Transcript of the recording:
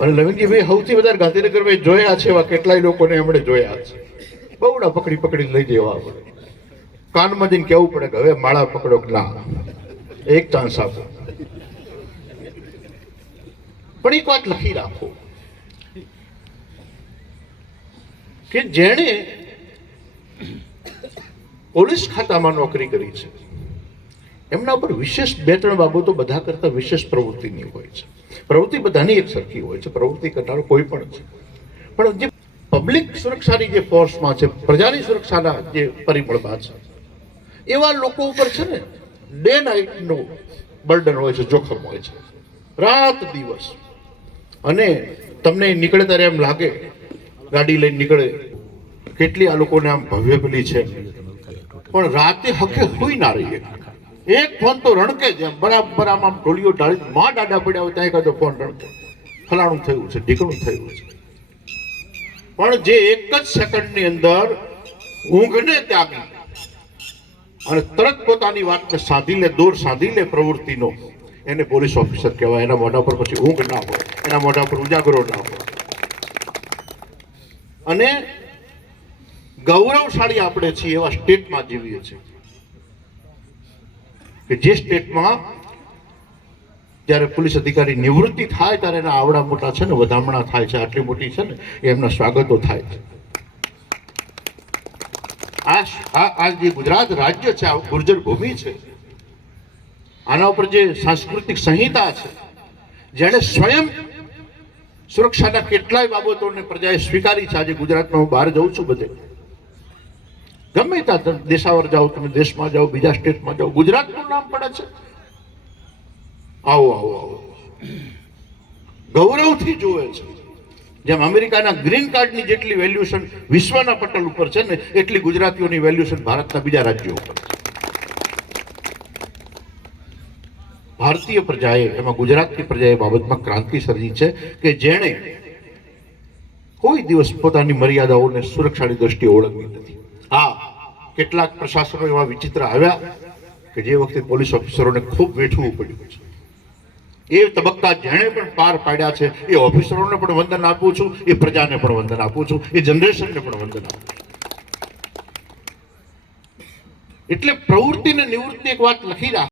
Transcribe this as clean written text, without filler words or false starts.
અને લવિંગજીભાઈ સૌથી વધારે ગાંધીનગરમાં જોયા છે એવા કેટલાય લોકોને એમણે જોયા છે. બહુડા પકડી પકડી લઈ જવા પડે, કાનમાં જઈને કહેવું પડે કે હવે માળા પકડો કે ના, એક ચાન્સ આપો. પણ એક વાત લખી રાખો કે જેણે પોલીસ ખાતામાં નોકરી કરી છે એમના ઉપર વિશેષ 2-3 બાબતો બધા કરતા વિશેષ પ્રવૃત્તિની હોય છે. પ્રવૃત્તિ બધાની એક સરખી હોય છે, પ્રવૃત્તિ કરનારો કોઈ પણ છે, પણ જે પબ્લિક સુરક્ષાની જે ફોર્સમાં છે, પ્રજાની સુરક્ષાના જે પરિબળમાં છે, એવા લોકો ઉપર છે ને ડે નાઇટનું બર્ડન હોય છે, જોખમ હોય છે, રાત દિવસ. અને તમને નીકળે ત્યારે એમ લાગે, ગાડી લઈને નીકળે, કેટલી આ લોકોને આમ ભવ્ય પેલી છે, પણ રાતે હકે સુઈ ના રહીએ. એક ફોન તો રણકે જ, બરાબર આમ ઢોલીઓ ઢાળી માં દાડા પડ્યા હોય ત્યાં કાંતો ફોન રણકે, ફલાણું થયું છે, ઢીકણું થયું છે. પણ જે એક જ સેકન્ડની અંદર ઊંઘને ત્યાગી અને તરત પોતાની વાતને સાધી લે, દોર સાધી લે પ્રવૃત્તિનો, એને પોલીસ ઓફિસર કહેવાય. એના મોઢા પર પછી ઊંઘ ના હોય, એના મોઢા પર ઉજાગરો ના હોય. અને ગૌરવશાળી આપણે છીએ એવા સ્ટેટમાં જીવીએ છીએ કે જે સ્ટેટમાં જ્યારે પોલીસ અધિકારી નિવૃત્તિ થાય ત્યારે એના આવડા મોટા છે ને વધામણા થાય છે, આટલી મોટી છે ને એમના સ્વાગતો થાય છે. આ જે ગુજરાત રાજ્ય છે, આ ગુર્જર ભૂમિ છે, આના ઉપર જે સાંસ્કૃતિક સંહિતા છે, જેણે સ્વયં સુરક્ષાના કેટલાય બાબતોને પ્રજાએ સ્વીકારી છે. આજે ગુજરાતમાં હું બહાર જઉં છું, બધે ગમે ત્યાં દેશાવર જાઓ, તમે દેશમાં જાઓ, બીજા સ્ટેટમાં જાઓ, ગુજરાતનું નામ પડે છે. આવો આવો આવો ગૌરવથી જોવે છે. જેમ અમેરિકાના ગ્રીન કાર્ડની જેટલી વેલ્યુશન વિશ્વના પટલ ઉપર છે ને, એટલી ગુજરાતીઓની વેલ્યુશન ભારતના બીજા રાજ્યો ઉપર. ભારતીય પ્રજાએ, એમાં ગુજરાતની પ્રજાએ બાબતમાં ક્રાંતિ સર્જી છે કે જેણે કોઈ દિવસ પોતાની મર્યાદાઓને સુરક્ષાની દ્રષ્ટિએ ઓળંગી નથી. હા, કેટલાક પ્રશાસનો એવા વિચિત્ર આવ્યા કે જે વખતે પોલીસ ઓફિસરોને ખૂબ વેઠવું પડ્યું છે. એ તબક્કા જેણે પણ પાર પાડ્યા છે એ ઓફિસરોને પણ વંદન આપું છું, એ પ્રજાને પણ વંદન આપું છું, એ જનરેશનને પણ વંદન આપું છું. એટલે પ્રવૃત્તિ ને નિવૃત્તિ એક વાત લખી રાખ.